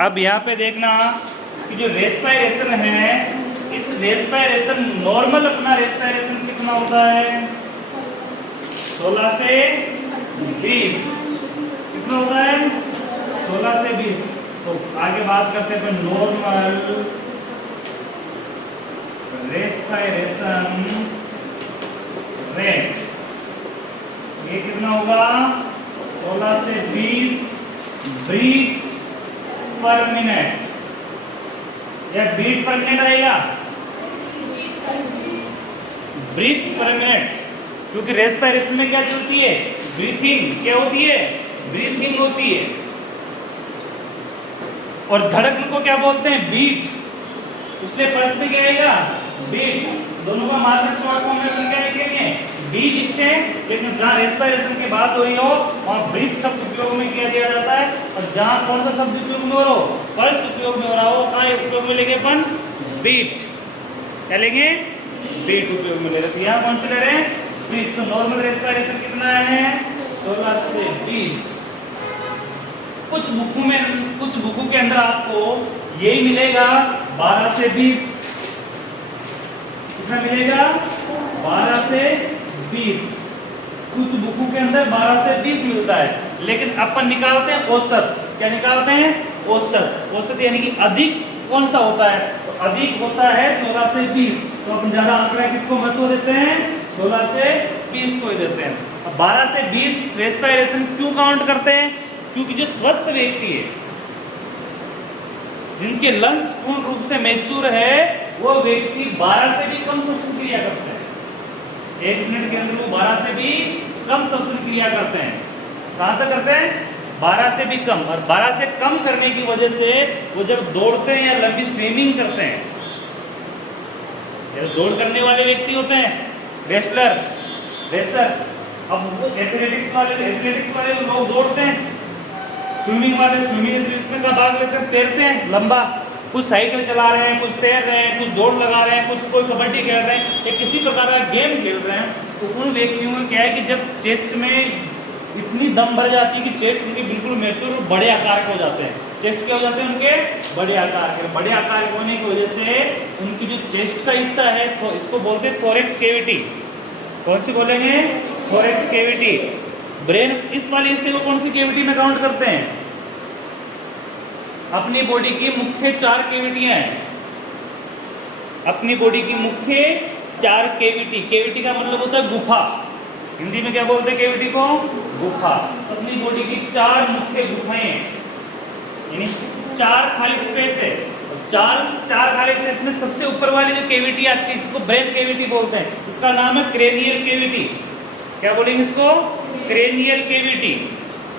अब यहाँ पे देखना कि जो रेस्पायरेशन है, इस रेस्पायरेशन नॉर्मल अपना रेस्पायरेशन कितना होता है? 16 से 20। कितना होता है? 16 से 20। तो आगे बात करते हैं नॉर्मल रेस्पायरेशन रेट। ये कितना होगा? 16 से 20 ब्रीथ पर मिनट, या बीट पर मिनट आएगा? ब्रीथ पर मिनट, क्योंकि रेस्पिरेशन में क्या चलती है? ब्रीथिंग। क्या होती है? ब्रीथिंग होती है। और धड़कन को क्या बोलते हैं? बीट। उसने पल्स में क्या आएगा? बीट। दोनों का मात्रक शॉर्ट फॉर्म में क्या लिखेंगे? बी लिखते हैं, लेकिन जहाँ रेस्पिरेशन की बात हो रही हो वहाँ ब्रीथ शब्द उपयोग में किया जाता है, और जहाँ कौन सा शब्द उपयोग में हो रहा हो? पल्स उपयोग में हो रहा हो, कहाँ उपयोग में लेंगे अपन? बीट। क्या लेंगे? बीट उपयोग में ले रहे हैं। यहाँ कौन से ले रहे हैं? बीट। तो नॉर्मल रेस्पिरेशन कितना है? 16 से 20। कुछ बुकों के अंदर आपको यही मिलेगा 12 से 20। कितना मिलेगा? 12 से 20। कुछ बुकों के अंदर 12 से 20 मिलता है, लेकिन अपन निकालते हैं औसत। क्या निकालते हैं? औसत। औसत यानी कि अधिक कौन सा होता है? तो अधिक होता है 16 से 20। तो अपन ज्यादा आंकड़ा किसको महत्व देते हैं? 16 से 20 को ही देते हैं। अब 12 से 20 रेस्पिरेशन क्यों काउंट करते हैं? क्योंकि जो स्वस्थ व्यक्ति है, जिनके लंग्स पूर्ण रूप से मैच्योर है, वो व्यक्ति 12 से भी कम श्वसन क्रिया करते हैं। 1 मिनट के अंदर वो 12 से भी कम श्वसन क्रिया करते हैं। कहां तक करते हैं? 12 से भी कम। और 12 से कम करने की वजह से वो जब दौड़ते हैं या लंबी स्विमिंग करते हैं, दौड़ करने वाले व्यक्ति होते हैं, रेसर। अब वो एथलेटिक्स वाले लोग दौड़ते हैं, स्विमिंग वाले स्विमिंग का भाग लेकर तैरते हैं लंबा। कुछ साइकिल चला रहे हैं, कुछ तैर रहे हैं, कुछ दौड़ लगा रहे हैं, कुछ कोई कबड्डी खेल रहे हैं, या किसी प्रकार का गेम खेल रहे हैं। तो उन व्यक्तियों में क्या है कि जब चेस्ट में इतनी दम भर जाती है कि चेस्ट उनके बिल्कुल मैच्योर और बड़े आकार के हो जाते हैं। चेस्ट क्या हो जाते हैं उनके? बड़े आकार के। बड़े आकार के होने की वजह से उनकी जो चेस्ट का हिस्सा है, तो इसको बोलते हैं थोरेक्स कैविटी। कौन सी बोलेंगे? Thorax cavity. ब्रेन इस वाले हिस्से को कौन सी कैविटी में काउंट करते हैं? अपनी बॉडी की मुख्य 4 कैविटियां हैं। अपनी बॉडी की मुख्य 4 कैविटी। कैविटी का मतलब होता है गुफा। हिंदी में क्या बोलते हैं कैविटी को? गुफा। अपनी बॉडी की 4 मुख्य गुफाएं, यानी 4 खाली स्पेस है। चार खाली स्पेस में सबसे ऊपर वाली जो कैविटी आती है, जिसको ब्रेन कैविटी बोलते हैं, इसका नाम है क्रेनियल कैविटी। क्या बोलेंगे इसको? Cranial cavity.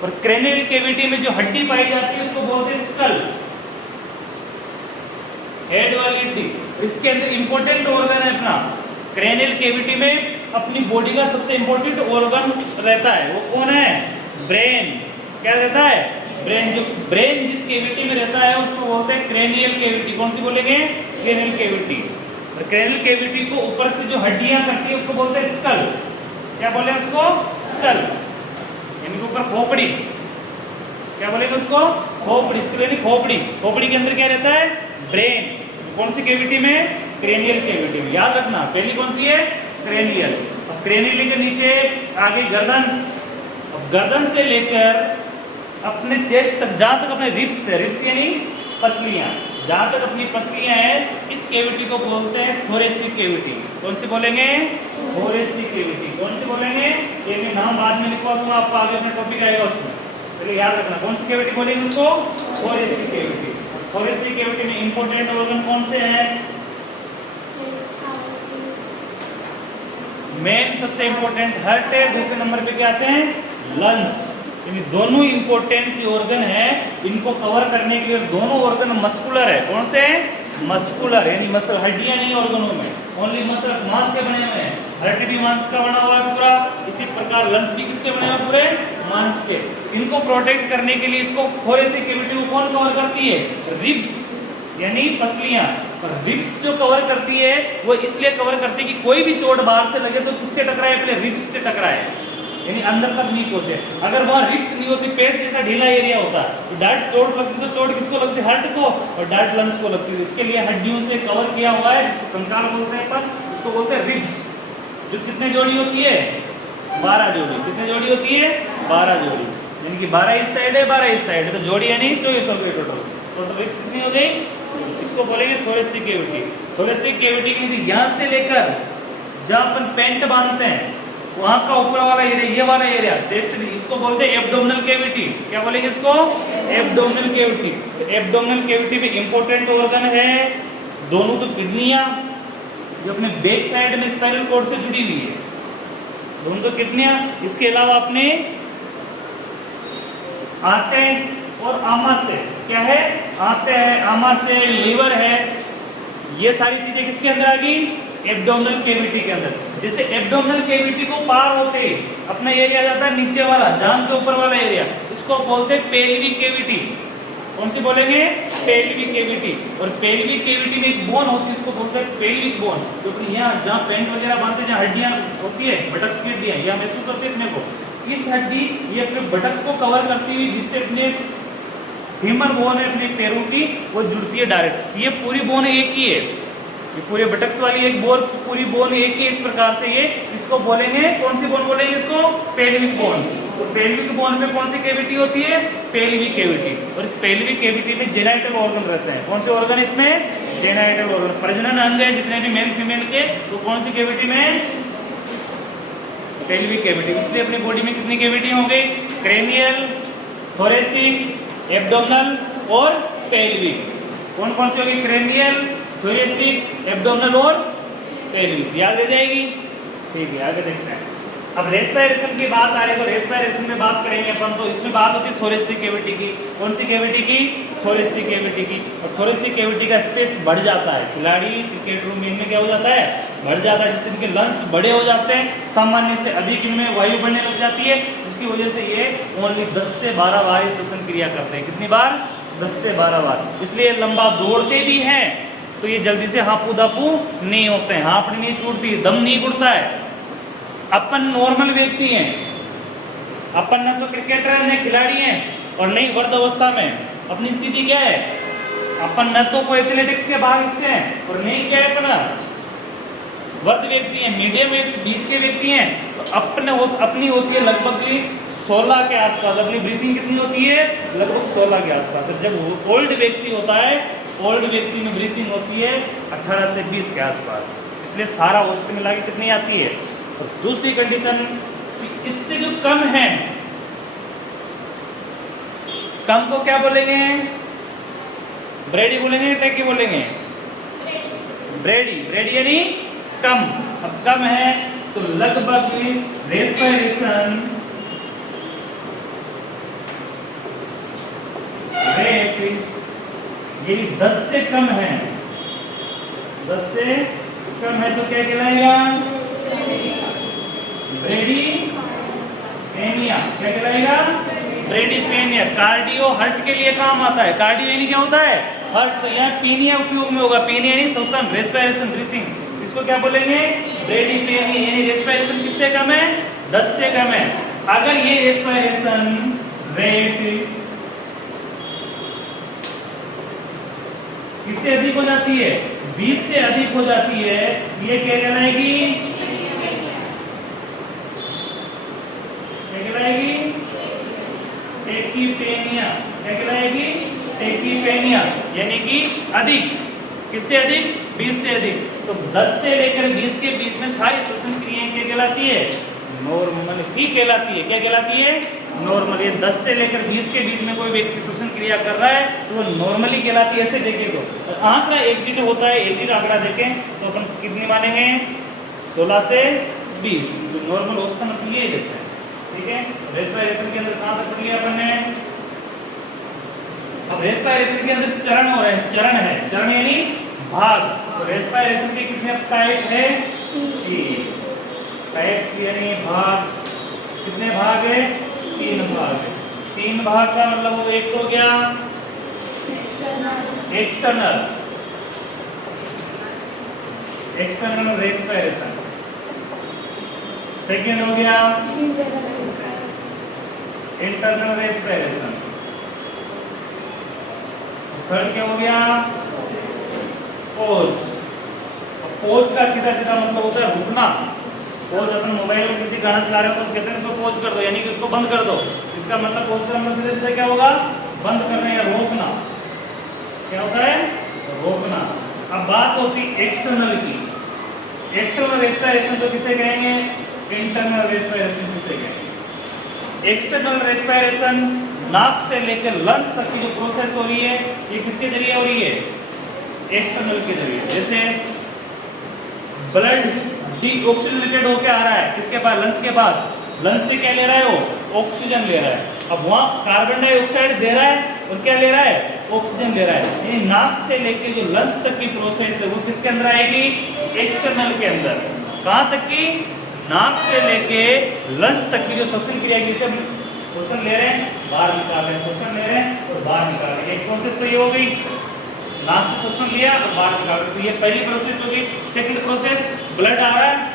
और क्रेनियल कैविटी में जो हड्डी पाई जाती है उसको बोलते हैं स्कल, हेड वाली हड्डी। इसके अंदर इंपॉर्टेंट ऑर्गन है अपना। क्रेनियल कैविटी में अपनी बॉडी का सबसे इंपॉर्टेंट ऑर्गन रहता है, वो कौन है? ब्रेन। क्या रहता है? ब्रेन जिस कैविटी में रहता है उसको बोलते हैं क्रेनियल कैविटी। कौन सी बोलेंगे? Cranial cavity. और क्रेनियल कैविटी को ऊपर से जो हड्डियां करती है उसको बोलते हैं स्कल। क्या बोले उसको? स्कल, यानी ऊपर खोपड़ी। क्या बोलेंगे उसको? खोपड़ी। इसके खोपड़ी। खोपड़ी के अंदर क्या रहता है? ब्रेन। कौन सी कैविटी में? क्रेनियल कैविटी में। याद रखना, पहली कौन सी है? क्रेनियल। अब क्रेनियल के नीचे आगे गर्दन। अब गर्दन से लेकर अपने चेस्ट तक, जहां तक अपने रिब्स है, रिब्स यानी पसलियां, जहां तक अपनी पसलियां हैं, इस कैविटी को बोलते हैं थोरेसिक कैविटी। कौन सी बोलेंगे? Thoracic cavity. कौन सी बोलेंगे? ये मैं नाम बाद में लिखवा दूंगा, आपको आगे अपना टॉपिक आएगा उसमें, चलिए याद रखना। कौन सी कैविटी बोलेंगे उसको? Thoracic cavity. थोरेसिक कैविटी में इंपॉर्टेंट ऑर्गन कौन से हैं? मेन सबसे इंपॉर्टेंट हार्ट है, दूसरे नंबर पे क्या आते हैं? लंग्स। यानी दोनों इंपॉर्टेंट ऑर्गन है, इनको कवर करने के लिए दोनों ऑर्गन मस्कुलर है। कौन से? मस्कुलर, यानी मसल, हड्डियां नहीं ऑर्गनों में, ओनली मसल, मांस के बने हुए हैं। हार्ट भी मांस का बना हुआ है पूरा, इसी प्रकार लंग्स भी किसके बने हुए? पूरे मांस के। इनको प्रोटेक्ट करने के लिए इसको थोरेसिक कैविटी को कौन कवर करती है? रिब्स, यानी पसलियां। और रिब्स जो कवर करती है वो इसलिए कवर करती है कि कोई भी चोट बाहर से लगे तो किससे टकराए? पहले रिब्स से टकराए। यानी अंदर तक नहीं पहुंचे। अगर वहाँ रिब्स नहीं होती, पेट जैसा ढीला एरिया होता तो डायरेक्ट चोट लगती, तो चोट किसको लगती है? हार्ट को, और डायरेक्ट लंग्स को लगती है। इसके लिए हड्डियों से कवर किया हुआ है, जिसको कंकाल बोलते हैं, पर उसको बोलते हैं रिब्स। जो कितने जोड़ी होती है? 12 जोड़ी। कितने जोड़ी होती है? 12 जोड़ी, यानी कि 12 इस साइड है, 12 इस साइड है, तो जोड़ी यानी 24 हो गई टोटल रिब्स कितनी हो गई? इसको बोलेंगे थोरेसिक कैविटी। थोरेसिक कैविटी के लिए यहाँ से लेकर जहाँ अपन पेंट बांधते हैं वहां का ऊपर वाला एरिया, ये वाला एरिया चेस्ट, इसको बोलते हैं एब्डोमिनल कैविटी। क्या बोलेंगे इसको? Abdominal cavity. एब्डोमिनल कैविटी में इंपॉर्टेंट ऑर्गन है दोनों तो किडनियां, जो अपने बैक साइड में स्पाइनल कॉर्ड से जुड़ी हुई है, दोनों तो किडनियां। इसके अलावा अपने आते और आमाशय, क्या है? आते हैं, आमाशय, लीवर है, ये सारी चीजें किसके अंदर आ गई? एब्डोमिनल कैविटी के अंदर। जैसे एब्डोमिनल कैविटी को पार होते ही अपना एरिया जाता है नीचे वाला, जान के ऊपर वाला एरिया, इसको बोलते हैं पेल्विक कैविटी। कौन सी बोलेंगे? Pelvic cavity. और पेल्विक कैविटी में एक बोन होती है, इसको बोलते हैं पेल्विक बोन, जो अपनी यहाँ जहाँ पेंट वगैरह बांधते हैं, जहाँ हड्डियां होती है, बटक्स की हड्डियां, यह महसूस होती है अपने को, इस हड्डी ये अपने बटक्स को कवर करती हुई, जिससे अपने फीमर बोन है अपने पैरों की, वो जुड़ती है डायरेक्ट। ये पूरी बोन एक ही है, ये पूरे बटक्स वाली एक बोन, पूरी बोन एक ही इस प्रकार से। ये इसको बोलेंगे, कौन सी बोन बोलेंगे इसको? Pelvic bone. तो पेल्विक बोन में कौन सी कैविटी होती है? Pelvic cavity. और इस पेल्विक कैविटी में जेनाइटल ऑर्गन रहते हैं। कौन से ऑर्गन इसमें? Genital organ. प्रजनन अंग है जितने भी मेल फीमेल के, तो कौन सी कैविटी में? Pelvic cavity. इसलिए अपनी बॉडी में कितनी कैविटी हो गई? क्रेनियल, थोरेसिक, एब्डोमिनल और पेल्विक। कौन कौन सी होगी? क्रेनियल, थोरेसिक, एब्डोमिनल और पेल्विस। याद रह जाएगी? ठीक है, आगे देखते हैं। अब रेस्पिरेशन की बात आ रही है, तो रेस्पिरेशन में बात करेंगे अपन, तो इसमें बात होती है थोरेसिक कैविटी की। कौन सी कैविटी की? थोरेसिक कैविटी की। और थोरेसिक कैविटी का स्पेस बढ़ जाता है, खिलाड़ी क्रिकेट रूम में क्या हो जाता है? बढ़ जाता है, जिससे इनके लंग्स बड़े हो जाते हैं, सामान्य से अधिक इनमें वायु बढ़ने लग जाती है, जिसकी वजह से ये ओनली 10 से 12 बार ये श्वसन क्रिया करते हैं। कितनी बार? 10 से 12 बार। इसलिए लंबा दौड़ते भी हैं तो ये जल्दी से हांपू दापू नहीं होते हैं, हांपड़ी नहीं छूटती, दम नहीं घुटता है। अपन नॉर्मल व्यक्ति हैं, अपन न तो क्रिकेटर न खिलाड़ी हैं और नहीं वर्ध अवस्था में, अपनी स्थिति क्या है? अपन न तो कोई एथलेटिक्स के भाग से हैं और नहीं क्या है अपना वर्ध व्यक्ति हैं, मीडियम बीच के व्यक्ति हैं। तो अपनी होती है लगभग 16 के आसपास। अपनी ब्रीथिंग कितनी होती है? लगभग 16 के आसपास। जब ओल्ड व्यक्ति होता है, ओल्ड व्यक्ति में ब्रीथिंग होती है 18 से 20 के आसपास। इसलिए सारा औसत मिला के कितनी आती है? और दूसरी कंडीशन, इससे जो कम है, कम को क्या बोलेंगे? ब्रेडी बोलेंगे, टैकी बोलेंगे? ब्रेडी। ब्रेडी यानी कम। अब कम है तो लगभग रेस्पिरेशन रेट ये 10 से कम है, 10 से कम है तो क्या कहलाएगा? ब्रेडी पेनिया। क्या कहलाएगा? ब्रेडी पेनिया। कार्डियो हार्ट के लिए काम आता है। कार्डियो यानी क्या होता है? हार्ट। तो यहाँ पीनिया उपयोग में होगा। पीनिया यानी श्वसन, रेस्पिरेशन, ब्रीथिंग। इसको क्या बोलेंगे? ब्रेडी पेनिया। यानी रेस्पिरेशन किससे कम है? 10 से कम है। अगर ये रेस्पिरेशन रेट किससे अधिक हो जाती है? 20 से अधिक हो जाती है, ये क्या कहलाएगी? टेकीपेनिया। क्या कहलाएगी? टेकीपेनिया। यानी कि अधिक। किससे अधिक? 20 से अधिक। तो 10 से लेकर 20 के बीच में सारी श्वसन क्रियाएं क्या कहलाती है? नॉर्मल ही कहलाती है। क्या कहलाती है? नॉर्मल। ये 10 से लेकर 20 के बीच में कोई व्यक्ति श्वसन क्रिया कर रहा है तो वो नॉर्मली कहलाती है। ऐसे देखें तो आंकड़ा एग्जिट होता है, एग्जिट आंकड़ा देखें तो अपन कितनी मानेंगे? 16 से 20। तो नॉर्मल औसतन अपन ये देखते हैं। ठीक है, रेस्पिरेशन के अंदर कहां तक पढ़ लिया अपन ने? अब रेस्पिरेशन के अंदर चरण हो रहे हैं। चरण है, चरण यानी भाग। तो रेस्पिरेशन के कितने टाइप है? 3 टाइप्स यानी भाग। कितने भाग है? 3 भाग है। 3 भाग का मतलब एक तो हो गया एक्सटर्नल, एक्सटर्नल रेस्पिरेशन। सेकेंड हो गया इंटरनल रेस्पिरेशन। थर्ड क्या हो गया? पोज। पोज का सीधा सीधा मतलब होता है रुकना। पोज अपन मोबाइल में किसी गाना चला रहे हो तो कहते हैं इसको पोज कर दो, यानी कि उसको बंद कर दो। इसका मतलब पोज का मतलब सीधे क्या होगा? बंद करना या रोकना। क्या होता है? रोकना। अब बात होती एक्सटर्नल की। एक्सटर्नल रेस्पिरेशन तो किसे कहेंगे? इंटरनल रेस्पिरेशन किसे कहेंगे? एक्सटर्नल रेस्पिरेशन नाक से लेकर लंग्स तक की जो प्रोसेस हो रही है ये किसके जरिए हो रही है? एक्सटर्नल के जरिए। जैसे ब्लड डीऑक्सीजनेटेड होके आ रहा है किसके पास? लंग्स के पास। लंग्स से क्या ले रहा है वो? ऑक्सीजन ले रहा है। अब वहां कार्बन डाइऑक्साइड दे रहा है और क्या ले रहा है? ऑक्सीजन ले रहा है। यानी नाक से लेके जो लंग्स तक की प्रोसेस है वो किसके अंदर आएगी? एक्सटर्नल के अंदर। कहां तक की? नाक से लेके लंग्स तक की जो श्वसन क्रिया है, जैसे श्वसन ले रहे हैं बाहर निकाल रहे हैं, श्वसन ले रहे हैं और बाहर निकाल रहे हैं। एक प्रोसेस तो ये हो गई, नाक से श्वसन लिया और बाहर निकाल रहे हैं, तो ये पहली प्रोसेस हो गई। सेकंड प्रोसेस, ब्लड आ रहा है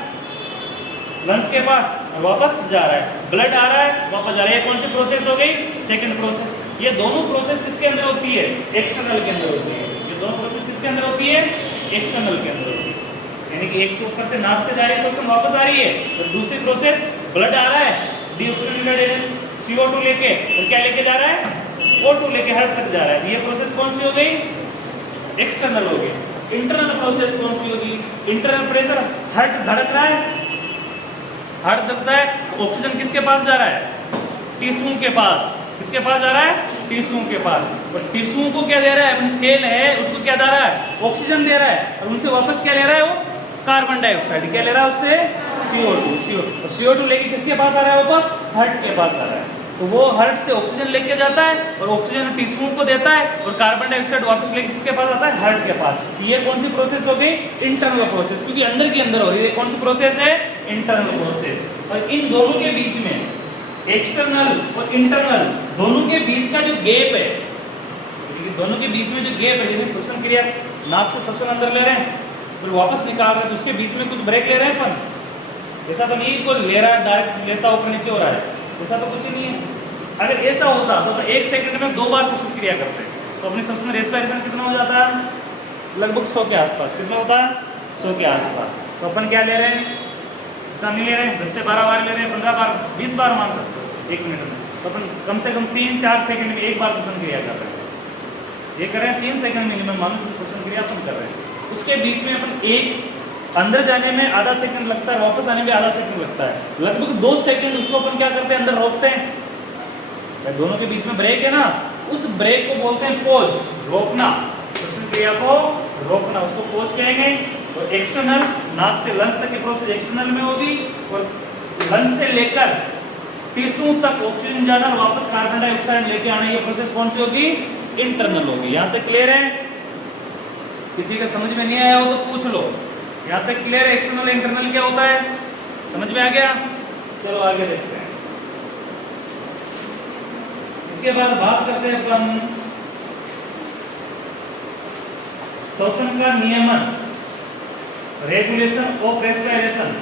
लंग्स के पास और वापस जा रहा है, ब्लड आ रहा है वापस जा रहा है। ये कौन सी प्रोसेस हो गई? Second process. ये दोनों प्रोसेस किसके अंदर होती है? एक्सटर्नल के अंदर होती है। ये दोनों प्रोसेस किसके अंदर होती है? एक्सटर्नल के अंदर होती है। यानी कि एक के ऊपर से नाक से जा रही है श्वसन वापस आ रही है, और दूसरी प्रोसेस ब्लड आ रहा है डीऑक्सीजनेटेड CO2 लेके, और क्या लेके जा रहा है? O2 लेके हार्ट तक जा रहा है। ये प्रोसेस कौन सी हो गई? एक्सटर्नल हो गई। इंटरनल प्रोसेस कौन सी होगी? इंटरनल प्रेशर, हार्ट धड़क रहा है, हार्ट धड़कता है, ऑक्सीजन किसके पास जा रहा है? टिश्यू के पास। किसके पास जा रहा है? टिश्यू के पास। और टिश्यू को क्या दे रहा है? अपनी सेल है उसको क्या दे रहा है? ऑक्सीजन दे रहा है, और उनसे वापस क्या ले रहा है वो? Carbon dioxide. क्या ले रहा है उससे? CO2। और CO2 लेके किसके पास आ रहा है वापस? हार्ट के पास आ रहा है। तो वो हार्ट से ऑक्सीजन लेके जाता है और ऑक्सीजन टिश्यू को देता है, और कार्बन डाइऑक्साइड वापस लेके किसके पास आता है? हार्ट के पास। ये कौन सी प्रोसेस हो गई? इंटरनल प्रोसेस, क्योंकि अंदर के अंदर हो रही है। कौन सी प्रोसेस है? Internal process. और इन दोनों के बीच में, एक्सटर्नल और इंटरनल दोनों के बीच का जो गैप है, दोनों के बीच में जो गैप है, जैसे श्वसन क्रिया नाक से श्वसन अंदर ले रहे हैं फिर वापस निकाल रहे हैं, तो उसके बीच में कुछ ब्रेक ले रहे हैं अपन। ऐसा तो नहीं कोई ले रहा है डायरेक्ट लेता ऊपर नीचे हो रहा है, ऐसा तो कुछ नहीं है। अगर ऐसा होता तो 1 सेकंड में 2 बार श्वसन क्रिया करते हैं, तो अपने श्वसन रेस्पिरेशन कितना हो जाता है? लगभग 100 के आसपास। कितना होता है? 100 के आसपास। तो अपन क्या ले रहे हैं? इतना नहीं ले रहे हैं, 10 से 12 बार ले रहे हैं, 15 बार 20 बार मान सकते हो 1 मिनट में। तो अपन कम से कम 3-4 सेकंड में 1 बार श्वसन क्रिया कर रहे हैं। ये कर रहे हैं 3 सेकंड मिनिमम मानो इसमें श्वसन क्रिया अपन कर रहे हैं। उसके बीच में अपन एक अंदर जाने में आधा सेकंड लगता है, वापस आने में आधा सेकंड लगता है, लगभग 2 सेकंड उसको अपन क्या करते हैं? अंदर रोकते हैं। दोनों के बीच में ब्रेक है ना, उस ब्रेक को बोलते हैं पोज, रोकना। श्वसन क्रिया को रोकना, उसको पोज कहेंगे। और एक्सटर्नल, नाक से लंग्स तक की प्रोसेस एक्सटर्नल में होगी, और लंग्स से लेकर टिश्यू तक ऑक्सीजन जाना और वापस कार्बन डाइऑक्साइड लेके आना, ये प्रोसेस कौन सी होगी? इंटरनल होगी। यहाँ तक क्लियर है? किसी का समझ में नहीं आया हो तो पूछ लो। यहाँ तक क्लियर है? एक्सटर्नल इंटरनल क्या होता है? समझ में आ गया? चलो आगे देखते हैं। इसके बाद बात करते हैं अपन श्वसन का नियमन, regulation of respiration.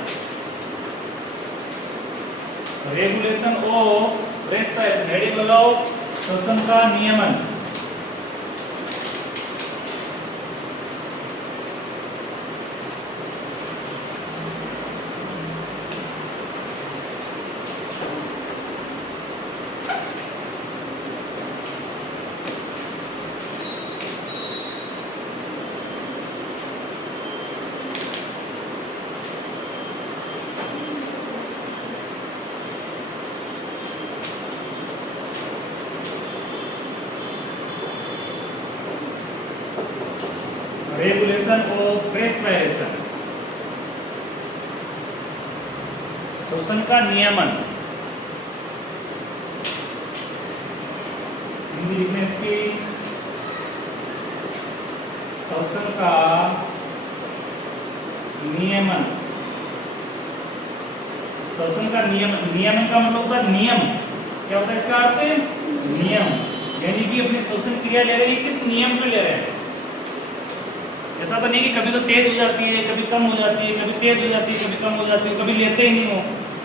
Regulation of respiration, heading लगाओ श्वसन का नियमन। रेगुलेशन ऑफ रेस्पिरेशन, श्वसन का नियमन। हिंदी लिखने की, श्वसन का नियमन। श्वसन का नियमन, नियमन का मतलब होता है नियम। क्या होता है इसका अर्थ? नियम। यानी कि अपनी श्वसन क्रिया ले रहे हैं, किस नियम पे ले रहे हैं? ऐसा तो नहीं कि कभी तो तेज हो जाती है, कभी कम हो जाती है, कभी तेज हो जाती है, कभी कम हो जाती है, कभी लेते ही नहीं हो,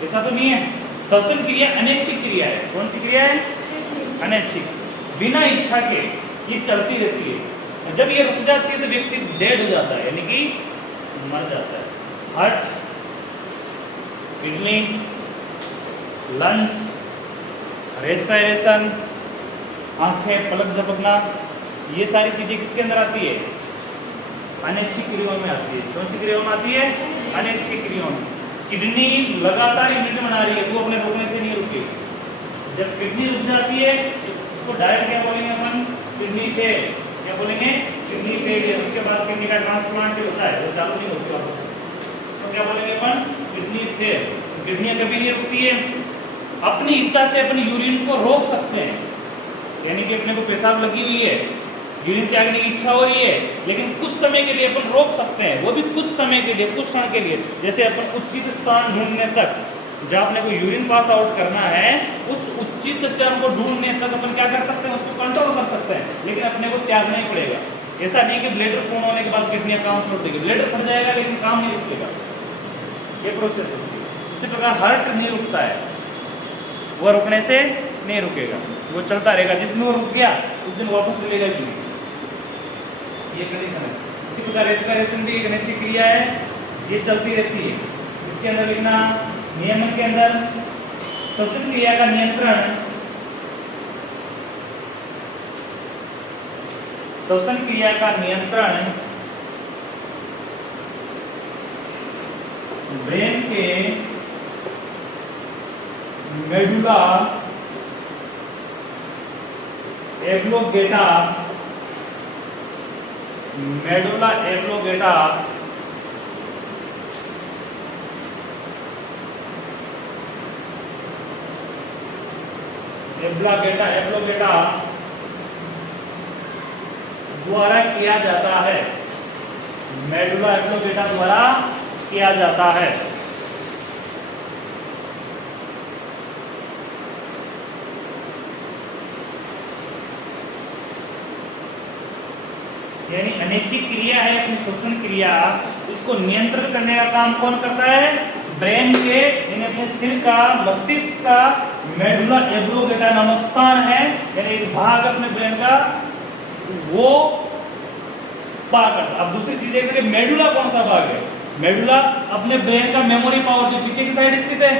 ऐसा तो नहीं है। श्वसन क्रिया अनैच्छिक क्रिया है। कौन सी क्रिया है? अनैच्छिक, बिना इच्छा के ये चलती रहती है। जब ये रुक जाती है तो व्यक्ति डेड हो जाता है, यानी कि मर जाता है। हार्ट, किडनी, लंग्स, रेस्पिरेशन, आंखें, पलक झपकना, ये सारी चीजें किसके अंदर आती है? अनैच्छिक क्रियाओं में आती है। कौन सी क्रियाओं में आती है? अनैच्छिक क्रियाओं में। किडनी लगातार यूनिट बना रही है तो अपने रुकने से नहीं रुकेगी। जब किडनी रुक जाती है उसको डायरेक्ट क्या बोलेंगे अपन? Kidney fail. क्या बोलेंगे? Kidney failure. उसके बाद किडनी का ट्रांसप्लांट होता है, वो चालू नहीं होती वापस, तो क्या बोलेंगे अपन? Kidney fail. किडनियां कभी नहीं रुकती है। अपनी इच्छा से अपनी यूरिन को रोक सकते हैं, यानी कि अपने को पेशाब लगी हुई है, यूरिन त्यागने की इच्छा हो रही है, लेकिन कुछ समय के लिए अपन रोक सकते हैं, वो भी कुछ समय के लिए, कुछ क्षण के लिए। जैसे अपन उचित स्थान ढूंढने तक, जहाँ अपने को यूरिन पास आउट करना है, उस उचित स्थान को ढूंढने तक अपन क्या कर सकते हैं? उसको कंट्रोल कर सकते हैं, लेकिन अपने को त्यागना ही पड़ेगा। ऐसा नहीं कि ब्लेडर पूर्ण होने के बाद किडनियां काम छोड़ देगी, ब्लेडर फट जाएगा लेकिन काम नहीं रुकेगा। ये प्रोसेस होती है। इसी प्रकार हार्ट नहीं रुकता है, वो रुकने से नहीं रुकेगा, वो चलता रहेगा। जिस दिन वो रुक गया उस दिन वापस चलेगा भी नहीं। ये कंडीशन है। इसी प्रकार रेस्पिरेशन भी एक अनैच्छिक क्रिया है, ये चलती रहती है। इसके अंदर लिखना, नियमन के अंदर श्वसन क्रिया का नियंत्रण, श्वसन क्रिया का नियंत्रण ब्रेन के मेडुला एब्लोगेटा, मेडुला एब्लोगेटा एब्लोगेटा द्वारा किया जाता है। मेडुला एब्लोगेटा द्वारा किया जाता है। यानी अनैच्छिक क्रिया है अपनी श्वसन क्रिया, इसको नियंत्रण करने का काम कौन करता है? ब्रेन के, यानी अपने सिर का, मस्तिष्क का मेडुला एब्लोगेटा नामक स्थान है, यानी एक भाग अपने ब्रेन का, वो पार करता। अब दूसरी चीज देख रहे, मेडुला कौन सा भाग है? मेडुला अपने ब्रेन का मेमोरी पावर जो पीछे की साइड स्थित है,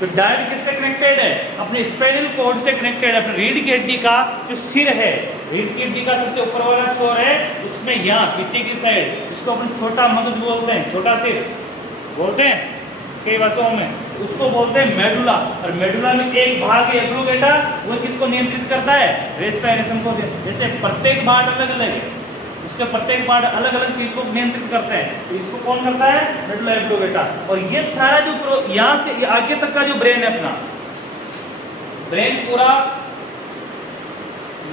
तो डायरेक्ट किससे कनेक्टेड है? अपने स्पाइनल कॉर्ड से कनेक्टेड है। अपने रीढ़ की हड्डी का जो सिर है, रीढ़ की हड्डी का सबसे ऊपर वाला छोर है, उसमें यहाँ पीछे की साइड, इसको अपन छोटा मगज बोलते हैं, छोटा सिर बोलते हैं कई भाषाओं में, उसको बोलते हैं मेडुला। और मेडुला में एक भाग है एब्लोगेटा, वो किसको नियंत्रित करता है? रेस्पिरेशन को। जैसे प्रत्येक पार्ट अलग अलग है, उसके प्रत्येक पार्ट अलग अलग चीज को नियंत्रित करते हैं, तो इसको कौन करता है? मेडुला एब्लोगेटा। और ये सारा जो यहाँ से आगे तक का जो ब्रेन है अपना, ब्रेन पूरा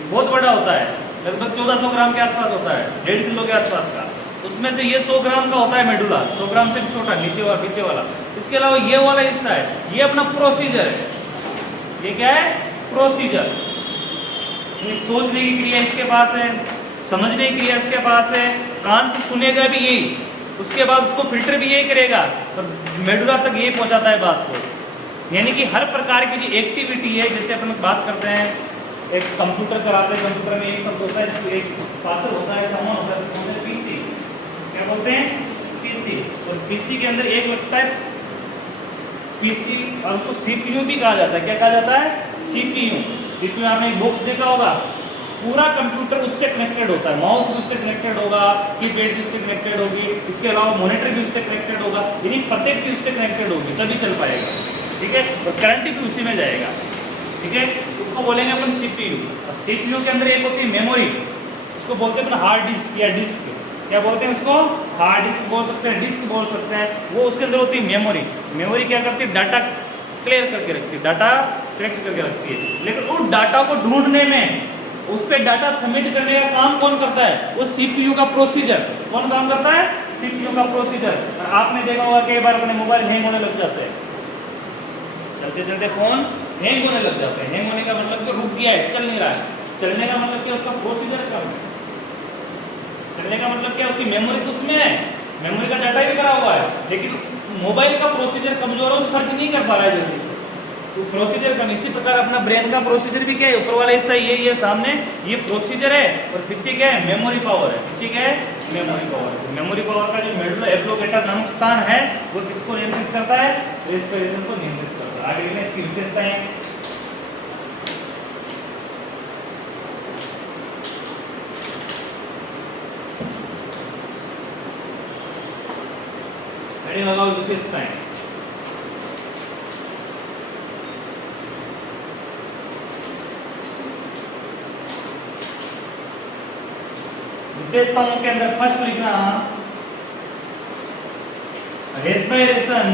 बहुत बड़ा होता है, लगभग 1400 ग्राम के आसपास होता है, 1.5 किलो के आसपास का। उसमें से ये 100 ग्राम का होता है मेडुला, 100 ग्राम से भी छोटा, नीचे वाला। इसके अलावा ये वाला हिस्सा है, ये अपना प्रोसीजर है। ये क्या है? प्रोसीजर। सोचने की क्रिया इसके पास है, समझने की क्रिया इसके पास है, कान से सुनेगा भी यही, उसके बाद उसको फिल्टर भी यही करेगा, और मेडुला तक यही पहुंचाता है बात को। यानी कि हर प्रकार की जो एक्टिविटी है, जैसे अपन बात करते हैं, एक कंप्यूटर चलाते हैं, कंप्यूटर में एक शब्द होता है, जिसको एक पात्र होता है, सामान होता है, पीसी, क्या बोलते हैं? सीसी। और पीसी के अंदर एक लगता है पीसी, और उसको सीपीयू भी कहा जाता है। क्या कहा जाता है? सीपीयू। सीपीयू आपने एक बॉक्स देखा होगा, पूरा कंप्यूटर उससे कनेक्टेड होता है, माउस भी उससे कनेक्टेड होगा, कीपैड भी उससे कनेक्टेड होगी, इसके अलावा मॉनिटर भी उससे कनेक्टेड होगा, यानी प्रत्येक चीज उससे कनेक्टेड होगी, तभी चल पाएगा। ठीक है, और करंट भी उसी में जाएगा। ठीक है, उसको बोलेंगे अपन सीपीयू। और सीपीयू के अंदर एक होती है मेमोरी, उसको बोलते हैं अपन हार्ड डिस्क या डिस्क। क्या बोलते हैं उसको? हार्ड डिस्क बोल सकते हैं, डिस्क बोल सकते हैं। वो उसके अंदर होती है मेमोरी। मेमोरी क्या करती है? डाटा क्लियर करके रखती है, डाटा कलेक्ट करके रखती है। लेकिन उस डाटा को ढूंढने में, उस पर डाटा सबमिट करने का काम कौन करता है? वो सीपीयू का प्रोसीजर। कौन काम करता है? सीपीयू का प्रोसीजर। और आपने देखा होगा कई बार अपने मोबाइल हैंग होने लग जाते हैं, चलते चलते फोन हैंग होने लग जाते हैं। हैंग होने का मतलब कि रुक गया है, चल नहीं रहा है। चलने का मतलब क्या? उसका प्रोसीजर कम है। चलने का मतलब क्या? उसकी मेमोरी तो उसमें है, मेमोरी का डाटा भी करा हुआ है, लेकिन मोबाइल का प्रोसीजर कमजोर है, सर्च नहीं कर पा रहा है जल्दी से। तो प्रोसीजर कम, इसी प्रकार अपना ब्रेन का प्रोसीजर भी क्या है, ऊपर वाला हिस्सा ये सामने ये प्रोसीजर है, और पीछे क्या है, मेमोरी पावर है। पीछे क्या है, मेमोरी पावर। मेमोरी पावर का जो मेडुला एब्लोकेटा नामक स्थान है वो किसको नियंत्रित करता है, रेस्पिरेशन को नियंत्रित करता है। आगे देखना इसकी विशेषताएं। लगाओ विशेषताएं। विशेषताओं के अंदर फर्स्ट लिखना respiration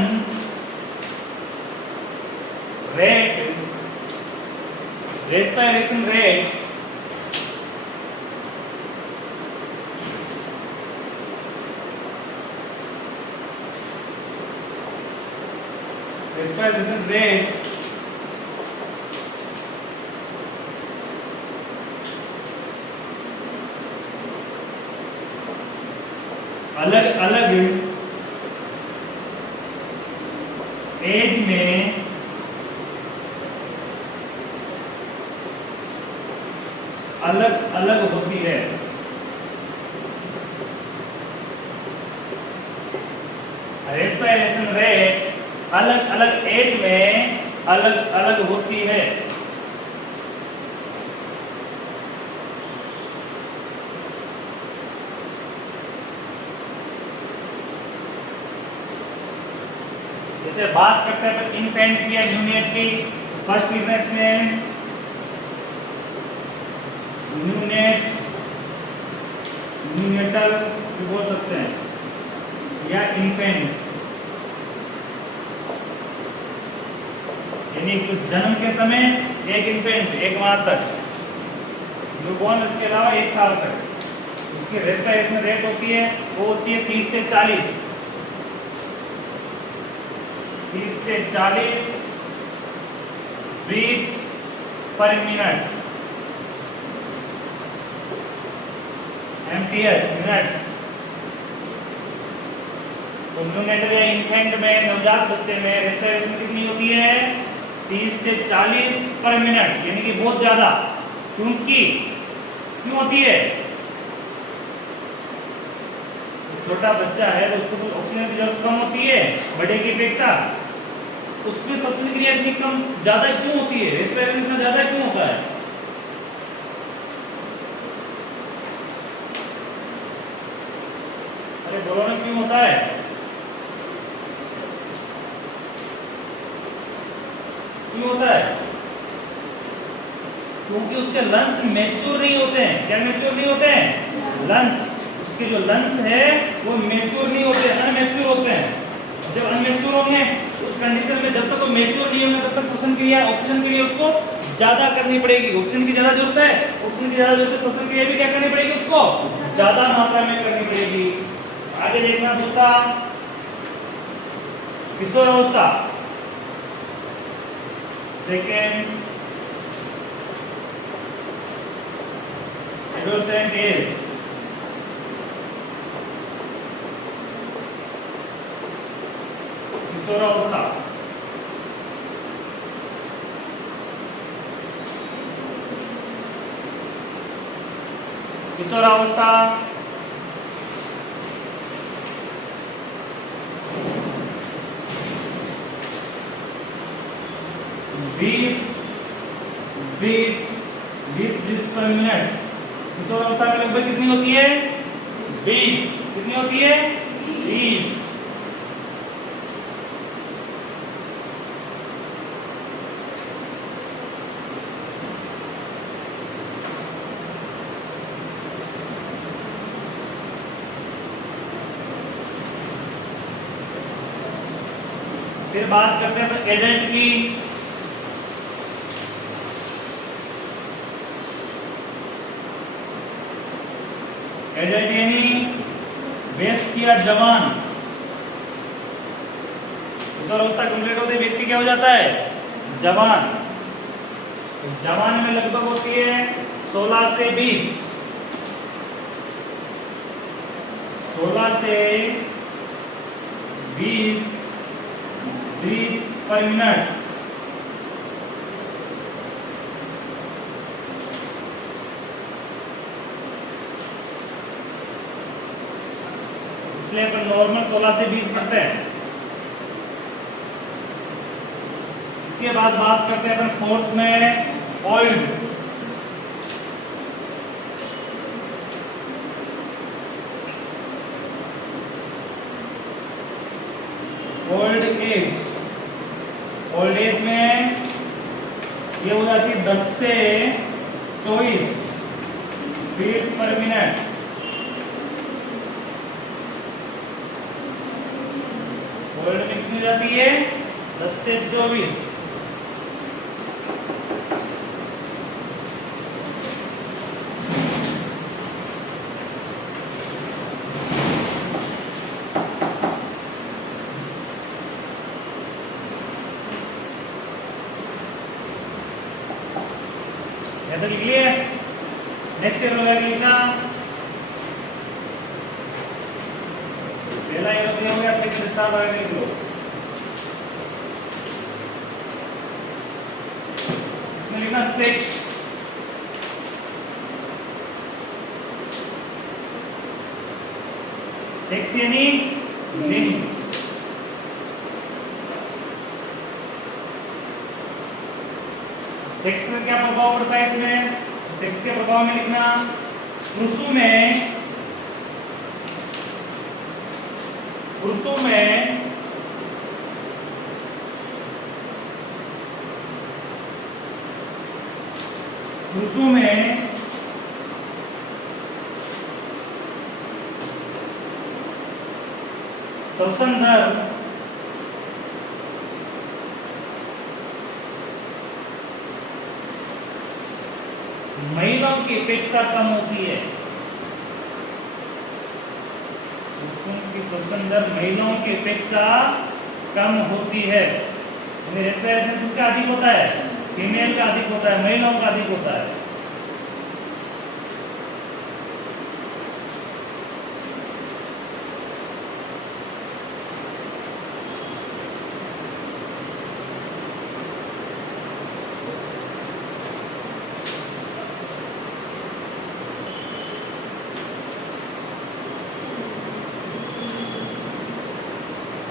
rate. Respiration rate respiration rate अलग अलग एज में अलग अलग होती है। रेस्पिरेशन रेट अलग अलग एज में अलग अलग होती है। जैसे बात करते हैं इन्फेंट की या न्यूनेट की, फर्स्ट डिफरेंस में न्यूनेट, न्यूनेटल भी बोल सकते हैं, या इन्फेंट, यानी तो जन्म के समय एक इन्फेंट 1 माह तक, न्यूबॉर्न इसके अलावा 1 साल तक, उसकी रेस्पिरेशन रेट होती है वो होती है 30 से 40 ब्रीथ पर मिनट, एमटीएस मिनट्स। तो न्यूनेटल या इन्फेंट में, नवजात बच्चे में रेस्पिरेशन कितनी होती है, 30 से 40 पर मिनट, यानी कि बहुत ज्यादा। क्योंकि क्यों होती है, छोटा बच्चा है तो उसको तो ऑक्सीजन की जरूरत कम होती है बड़े की अपेक्षा, उसमें श्वसन क्रिया इतनी कम ज्यादा क्यों होती है, रेस्पिरेशन इतना ज्यादा क्यों होता है? अरे बोलो ना क्यों होता है? क्यों होता है? क्योंकि उसके लंग्स मैच्योर नहीं होते हैं। क्या मैच्योर नहीं होते हैं? लंग्स, उसके जो लंग्स है वो मैच्योर नहीं होते, अनमैच्योर होते हैं। जब अनमैच्योर होंगे उस कंडीशन में, जब तक वो मैच्योर नहीं होंगे तब तक श्वसन क्रिया ऑक्सीजन के लिए उसको ज्यादा करनी पड़ेगी। ऑक्सीजन की ज्यादा जरूरत है, ऑक्सीजन की ज्यादा जरूरत है, श्वसन क्रिया भी क्या करनी पड़ेगी, उसको ज्यादा मात्रा में करनी पड़ेगी। आगे देखना दूसरा, किशोरावस्था, सेकेंड एडोलसेंट एज, किशोरावस्था। किशोरावस्था 20 ब्रीथ पर मिनट। किशोरावस्था में लगभग कितनी होती है, 20। कितनी होती है, 20। फिर बात करते हैं एडल्ट की। एडल्ट यानी वयस्क या जवान। किशोरावस्था कंप्लीट होते ही व्यक्ति क्या हो जाता है, जवान। जवान में लगभग होती है 16 से 20, 16 से 20 ब्रीथ पर मिनट। इसलिए अपन नॉर्मल 16 से 20 पढ़ते हैं। इसके बाद बात करते हैं अपन फोर्थ में old. Old age, old age में ये हो जाती है 10 से 24 बीट पर मिनट। ओल्ड में कितनी जाती है? 10 से 24। तो लिख लिए। नेक्स्ट ईयर वगैरह लिखना। पहला ईयर हो गया, सेकंड स्टार वगैरह लिख लो। इसमें लिखना सेक्स। सेक्स यानी लिंग। सेक्स का क्या प्रभाव पड़ता है इसमें? सेक्स के प्रभाव में लिखना पुरुषों में श्वसन दर महिलाओं की अपेक्षा कम होती है। पुरुषों की श्वसन दर महिलाओं की अपेक्षा कम होती है। रेस्पिरेशन किसका अधिक होता है? फीमेल का अधिक होता है, महिलाओं का अधिक होता है।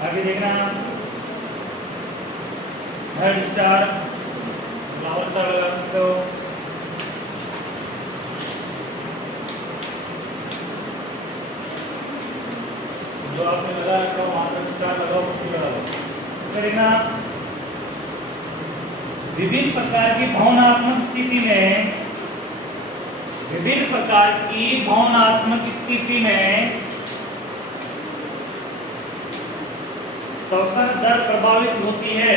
आगे देखना थर्ड स्टार, फ्लावर स्टार लगा सकते हो। जो आपने लगा रखा हो वहां पर स्टार लगाओ, कुछ लगा लो। इसमें देखना विभिन्न प्रकार की भावनात्मक स्थिति में, विभिन्न प्रकार की भावनात्मक स्थिति में श्वसन दर प्रभावित होती है।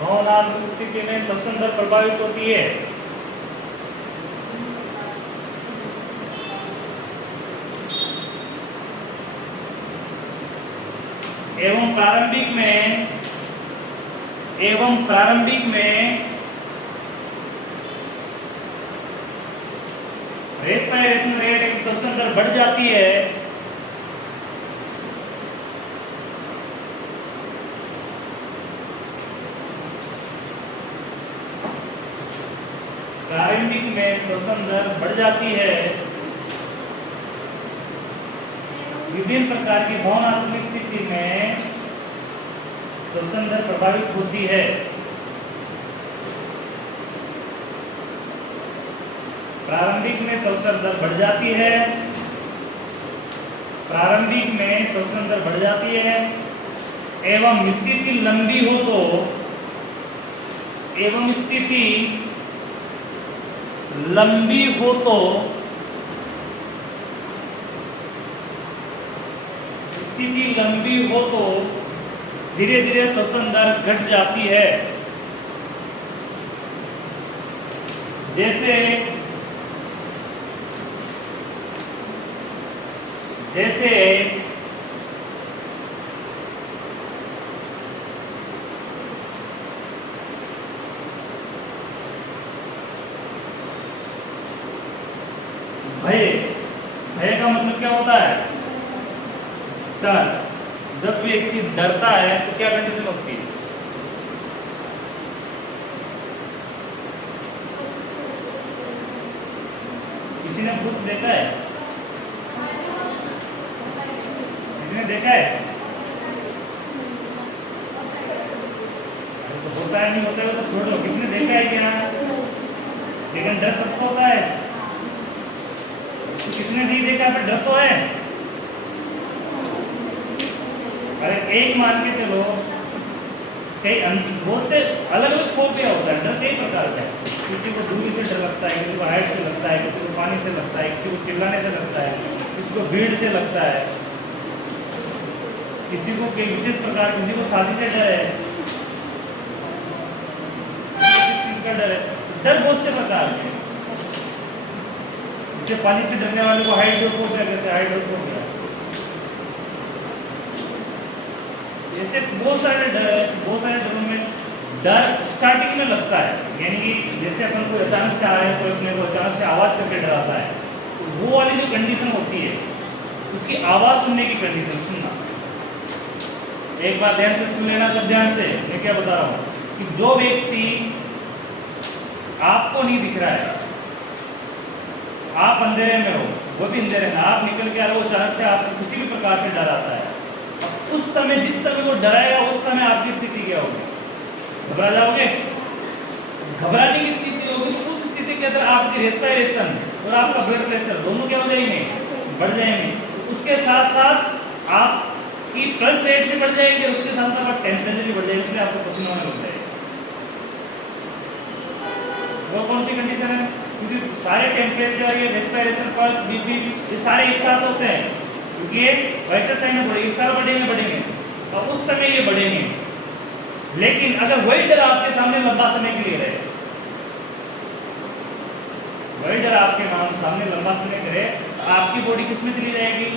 भावनात्मक स्थिति में श्वसन दर प्रभावित होती है। एवं प्रारंभिक में रेस्पिरेशन रेट की श्वसन दर बढ़ जाती है। प्रारंभिक में श्वसन दर बढ़ जाती है। विभिन्न प्रकार की भावनात्मक स्थिति में श्वसन दर प्रभावित होती है। प्रारंभिक में श्वसन दर बढ़ जाती है। प्रारंभिक में श्वसन दर बढ़ जाती है एवं स्थिति लंबी हो तो, एवं स्थिति लंबी हो तो स्थिति लंबी हो तो धीरे धीरे श्वसन दर घट जाती है। जैसे जैसे भय, भय का मतलब क्या होता है? डर। जब व्यक्ति डरता है तो क्या कंडीशन होती है? किसी ने भूत देखा है? किसी ने देखा है? तो होता है नहीं होता है तो छोड़ो, किसी ने देखा है क्या? लेकिन डर सबको होता है। तो किसने नहीं देखा पर डर तो है। अरे एक मान के चलो, कई बहुत से अलग अलग फोबिया होता है, डर कई प्रकार का है। किसी को दूरी से डर लगता है, किसी को हाइट से लगता है, किसी को पानी से लगता है, किसी को चिल्लाने से लगता है, किसी को भीड़ से लगता है, किसी को कोई विशेष प्रकार, किसी को शादी से डर है, किस चीज का डर है। डर बहुत से प्रकार के। जैसे पानी से डरने वाले को हाइड्रोफोबिया कहते हैं, हाइड्रोफोबिया। जैसे बहुत सारे डर है, बहुत सारे डरों में डर स्टार्टिंग में लगता है, यानी कि जैसे अपन को अचानक से आए, कोई अपने को अचानक से आवाज करके डराता है, तो वो वाली जो कंडीशन होती है, उसकी आवाज सुनने की कंडीशन, सुनना। एक बार ध्यान से सुन लेना, सब ध्यान से, मैं क्या बता रहा हूँ कि जो व्यक्ति आपको नहीं दिख रहा है, आप अंधेरे में हो, वो भी अंधेरे में, आप निकल के आ रहे हो, अचानक से आपको किसी भी प्रकार से डर आता है, अब उस समय, जिस समय वो डराएगा, उस समय आपकी स्थिति क्या होगी? घबरा जाओगे। घबराने की स्थिति होगी तो उस स्थिति के अंदर आपकी रेस्पिरेशन और आपका ब्लड प्रेशर दोनों क्या हो जाएंगे? बढ़ जाएंगे। उसके साथ साथ आपकी पल्स रेट भी बढ़ जाएगी, उसके साथ साथ आपका टेम्परेचर भी बढ़ जाएगा, इसलिए आपको पसीना होने लग जाएगा। वो कौन सी कंडीशन है? क्योंकि सारे टेम्परेचर, ये रेस्पिरेशन, पल्स, बीपी, ये सारे एक साथ होते हैं, क्योंकि ये वाइटल साइन बढ़ेगी, एक साथ बढ़ेंगे, और उस समय ये बढ़ेंगे। लेकिन अगर वही डर आपके सामने लंबा समय के लिए रहे, वही डर आपके सामने लंबा समय के रहे, आपकी बॉडी किस में चली जाएगी?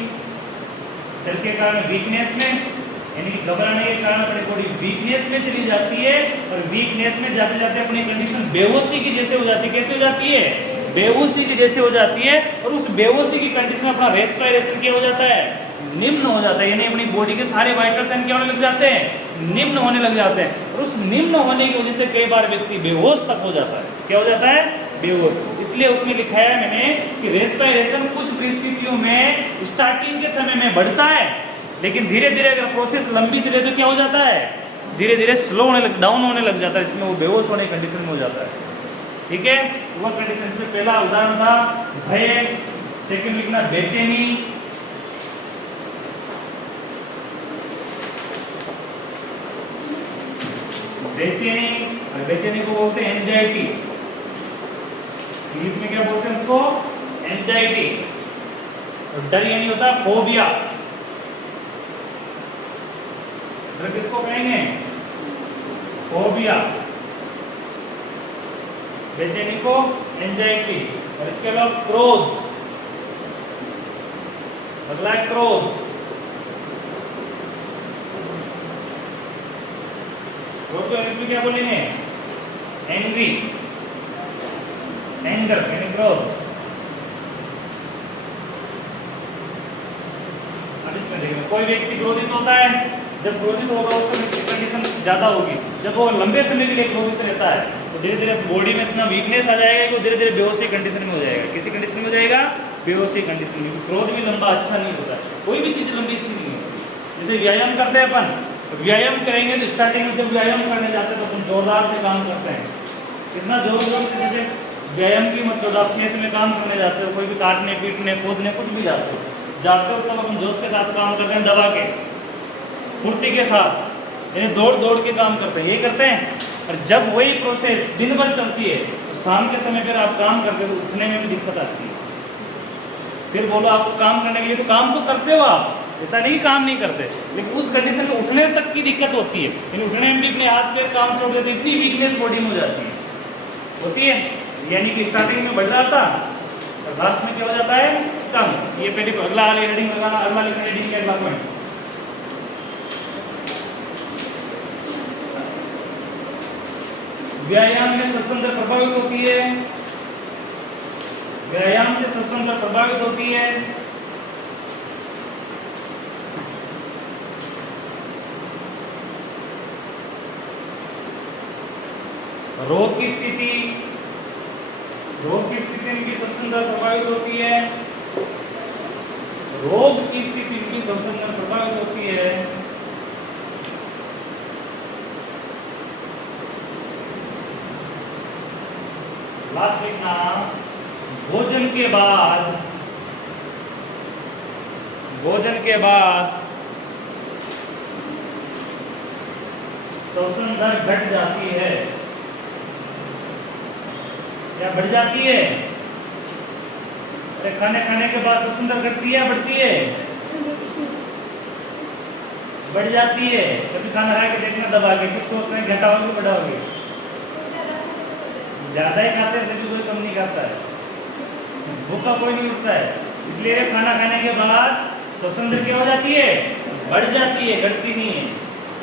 डर के कारण वीकनेस में, यानी घबराने के कारण अपनी बॉडी वीकनेस में चली जाती है, और वीकनेस में जाते जाते अपनी कंडीशन बेहोशी की जैसे हो जाती है। कैसे हो जाती है? बेहोशी की जैसे हो जाती है, और उस बेहोशी की कंडीशन में अपना रेस्पिरेशन क्या हो जाता है? निम्न हो जाता है, यानी अपनी बॉडी के सारे वाइटल साइन क्या होने लग जाते हैं? निम्न होने लग जाते हैं, और उस निम्न होने की वजह से कई बार व्यक्ति बेहोश तक हो जाता है। क्या हो जाता है? बेहोश। इसलिए उसमें लिखा है मैंने कि रेस्पिरेशन कुछ परिस्थितियों में स्टार्टिंग के समय में बढ़ता है, लेकिन धीरे धीरे अगर प्रोसेस लंबी चले तो क्या हो जाता है? धीरे धीरे स्लो होने डाउन होने लग जाता है, जिसमें वो बेहोश होने की कंडीशन में हो जाता है। ठीक है, वो कंडीशन। इसमें पहला उदाहरण था भय, सेकंड लिखना बेचैनी, बेचैनी, और बेचैनी को बोलते हैं एंजाइटी। इंग्लिश में क्या बोलते हैं उसको? एंजाइटी। और डर यानी होता है फोबिया। डर किसको कहेंगे? फोबिया। बेचैनी को एंजाइटी। और इसके अलावा क्रोध, अगला है क्रोध। क्रोध को इंग्लिश में क्या बोलेंगे? एंग्री, एंगर यानी क्रोध। अब इसमें देखिए, कोई व्यक्ति क्रोधित होता है, जब क्रोधित होगा उस समय इसकी कंडीशन ज्यादा होगी। जब वो लंबे समय के लिए क्रोधित रहता है तो धीरे धीरे बॉडी में इतना वीकनेस आ जाएगा कि वो धीरे धीरे बेहोशी कंडीशन में हो जाएगा। किसी कंडीशन में हो जाएगा? बेहोशी कंडीशन में। क्रोध भी लंबा अच्छा नहीं होता है, कोई भी चीज लंबी अच्छी नहीं होती। जैसे व्यायाम करते हैं अपन, व्यायाम करेंगे तो स्टार्टिंग में जब व्यायाम करने जाते हैं तो अपन जोरदार से काम करते हैं, कितना जोर जोर से। जैसे व्यायाम की मतलब आप खेत में काम करने जाते हो, कोई भी काटने पीटने खोदने कुछ भी जाते हो तब अपन जोश के साथ काम करते हैं, दबा के फुर्ती के साथ, यानी दौड़ दौड़ के काम करते हैं, यही करते हैं। और जब वही प्रोसेस दिन भर चलती है तो शाम के समय फिर आप काम करते हो, उठने में भी दिक्कत आती है। फिर बोलो आपको काम करने के लिए, तो काम तो करते हो आप, ऐसा नहीं काम नहीं करते, लेकिन उस कंडीशन में उठने तक की दिक्कत होती है, यानी उठने में भी अपने हाथ पैर काम छोड़ देते, इतनी वीकनेस बॉडी में हो जाती है। यानी कि स्टार्टिंग में बढ़ रहा था और लास्ट में क्या हो जाता है? कम। ये पेटी अगला रीडिंग लगाना, अगला रीडिंग के अगला पॉइंट। व्यायाम में श्वसन प्रभावित होती है, व्यायाम से श्वसन प्रभावित होती है। रोग की स्थिति इनकी सबसे अंदर प्रभावित होती है। रोग की स्थिति इनकी सबसे अंदर प्रभावित होती है। लास्ट लिखना, भोजन के बाद श्वसन दर घट जाती है या बढ़ जाती है। अरे खाने के बाद श्वसन दर घटती है, बढ़ती है, बढ़ जाती है। कभी खाना खा के देखना दबा के, कुछ सोचते हैं घटाओगे बढ़ाओगे। ज्यादा ही खाते हैं भी कोई कम नहीं खाता है, भूखा कोई नहीं उठता है। इसलिए खाना खाने के बाद श्वसन दर क्या हो जाती है, बढ़ जाती है, घटती नहीं है।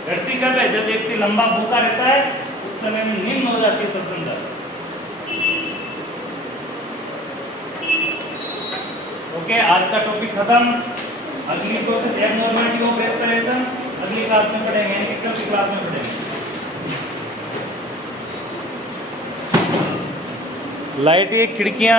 घटती कब है, जब व्यक्ति लंबा भूखा रहता है, उस समय में निम्न हो जाती है श्वसन दर। ओके, आज का टॉपिक खत्म। अगली प्रोसेस एबनॉर्मलिटी ऑफ रेस्पिरेशन अगली क्लास में पढ़ेंगे, कल की क्लास में पढ़ेंगे। लाइट, ये खिड़कियां